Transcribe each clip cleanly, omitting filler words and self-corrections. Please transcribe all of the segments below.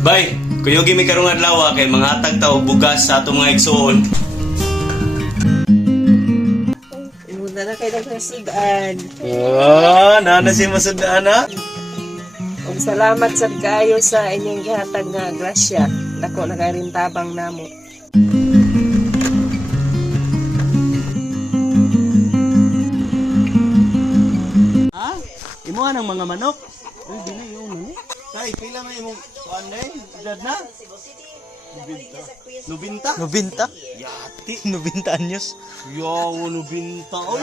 Bay, kuyogi mi karong adlaw kay manghatag ta og bugas sa atong mga igsoon. Imuna na kayo ng sudan. Nana si masudaan ha? Ug salamat sa kaayo sa inyong gihatag nga grasya. Dako na kay rin tabang namo. Ha? Imuha ng mga manok? Ay, di na yung manok. Tay, pila man imong kuan day? Edad na? 90. 90? Yati. 90 anyos. Yawo 90 oy.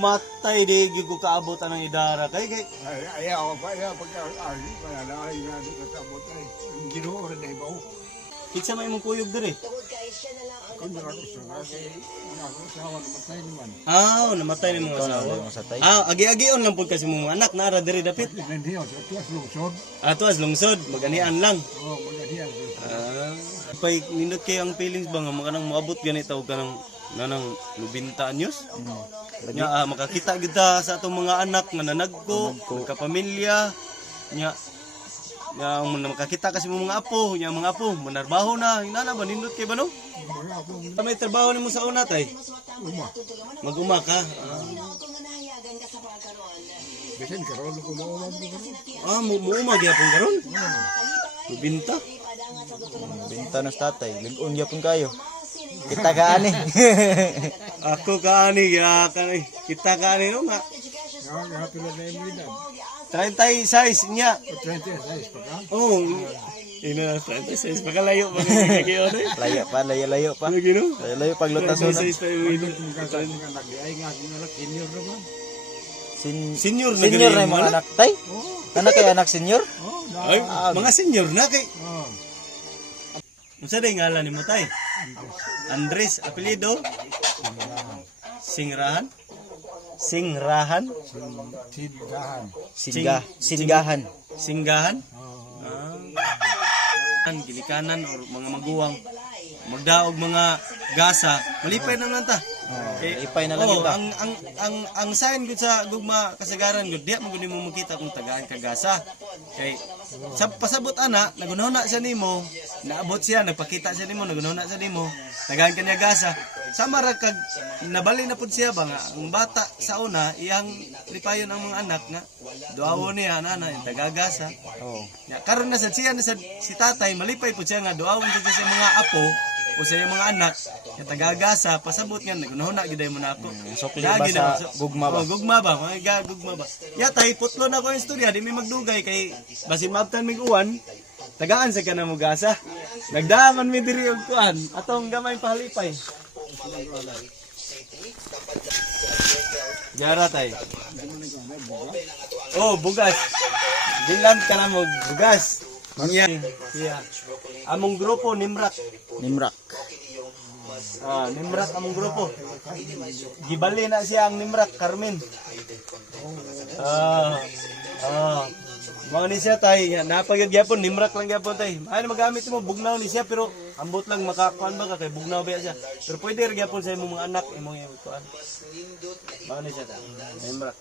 Matay di gyud ko kaabot ang idara kay Ayaw pa ya pagka-ali para na ay nga di kasabot ay ginoo rin ay bao. kitsa may imong kuyog diri. Kun ra ko sa ako sa hawan matay naman. Namatay ni mga asawa. Sa tay. Agi-agion lang pud kasi mga anak nara diri dapit. Nandiyo sa tuas lungsod. Ato as lungsod, maganian lang. Magadiyan. Pay nindot kay ang feelings ba nga makanang moabot ganito og kanang nanang 90 anyos? Nya makakita gyud ta sa atong mga anak nga nanagko, kapamilya. Nya makakita kasi mo mga apo, nya mga apo manarbaho na, inana ba nindot kay bano? May trabaho nimo sa una tay? Mag-uma ka. Bisan karon ko mo Muuma gyapon karon. Binta. Binta na sa tatay. Ligon gyapon kayo. Kita kaani. Ako kaani kita kaani no nga. nga pila na imong edad. 36 niya. 36 pa ka. Oh. Ina 36 pagkalayo pa kayo ni. Layo pa. Lagi no? Layo paglutas na. 36 pa yung ino. Ay nga anak senior naman. Senior na Senior na ganyan yung mga mga anak. Tay? Anak kay anak senior? Ay, mga senior na kay. Oh. Unsa day ngalan nimo tay? Andres apelyido? Singrahan? Singrahan? Tindahan. Singgahan. Singgahan? Gilikanan or mga maguwang magdaog mga gasa malipay na lang ta. Ipay na lang kita. Ang sign gud sa gugma kasagaran gud diya mo gud mo makita kung tagaan ka gasa. Kay sa pasabot ana nagunahuna siya nimo, naabot siya nagpakita siya nimo, nagunahuna siya nimo, tagaan ka niya gasa. Sama ra kag nabali na pud siya ba nga ang bata sa una iyang lipayon ang mga anak nga duawo niya ana yung tagagasa. Oh. Ya karon na sad siya na sad si tatay malipay pud siya nga duawon sa siya mga apo o sa iyang mga anak nga tagagasa pasabot nga nagunahuna gid mo na ako. Sukli ba sa gugma ba? Gugma ba? Mga gugma ba? Ya tay putlo na ko yung istorya di mi magdugay kay basin mabtan mig uwan tagaan sa kana mo gasa. Nagdaman mi diri og kuan atong gamay pahalipay. Yara tay. Oh, bugas. Dilan ka na mo bugas. Iya. Among grupo Nimrak. Nimrak. Nimrak among grupo. Gibali na siya ang Nimrak Carmen. Mga ni siya tay, napagad gyapon Nimrak lang gyapon tay. Ay magamit mo bugnaw ni siya pero ambot lang makakuan ba ka kay bugnaw ba siya. Pero pwede ra gyapon sa imong mga anak imong kuan. Mga ni siya tay. Nimrak.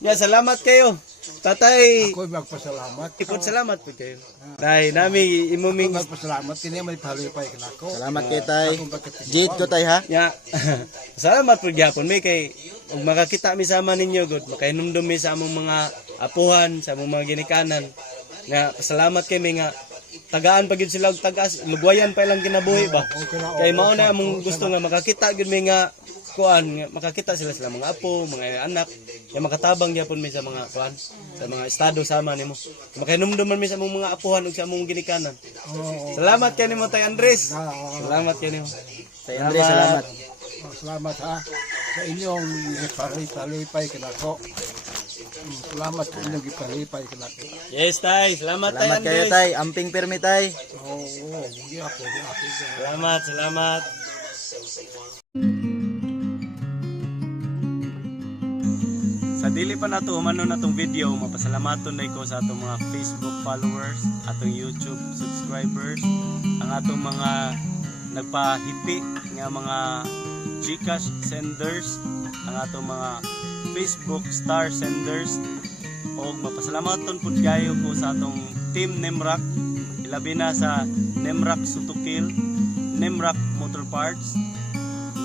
Ya, salamat kayo. Tatay, Ako'y magpasalamat. ipon salamat po kayo. Tay, nami imuming Magpasalamat kini may palipay kanako. Salamat kay tay. Jade ko tay ha. ya. Salamat po gyapon mi kay ug makakita mi sama ninyo gud, makainomdom mi sa among mga apuhan, sa among mga ginikanan. Nga salamat kay mi nga tagaan pa gyud sila og tagas, lugwayan pa ilang kinabuhi ba. Kay mao na among gusto nga makakita gyud mi nga kuan, makakita sila mga apo, mga anak, nga makatabang gyapon mi sa mga kuan, sa mga estado sama nimo. Makainomdom mi sa among mga apuhan ug sa among ginikanan. Salamat kay nimo tay Andres. Salamat kay nimo. Tay Andre, salamat. Salamat ha sa inyong ipalipay kanako. Salamat sa inyong ipalipay kanako. Yes tay, salamat tay Salamat kayo Andres. tay. Amping permi tay. Giapo. Salamat. Sa dili pa nato humano natong video, mapasalamaton na ko sa atong mga Facebook followers, atong YouTube subscribers, ang atong mga nagpahipi nga mga GCash senders, ang atong mga Facebook star senders, o mapasalamaton pud kayo ko sa atong Team Nemrak, ilabi na sa Nemrak Sutukil, Nemrak Motor Parts,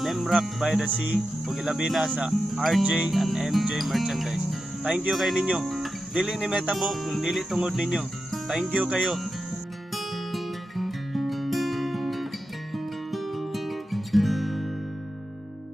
Nemrak by the Sea, ug ilabi na sa RJ and MJ Merchandise. Thank you kay ninyo. Dili ni metabo kung dili tungod ninyo. Thank you kayo.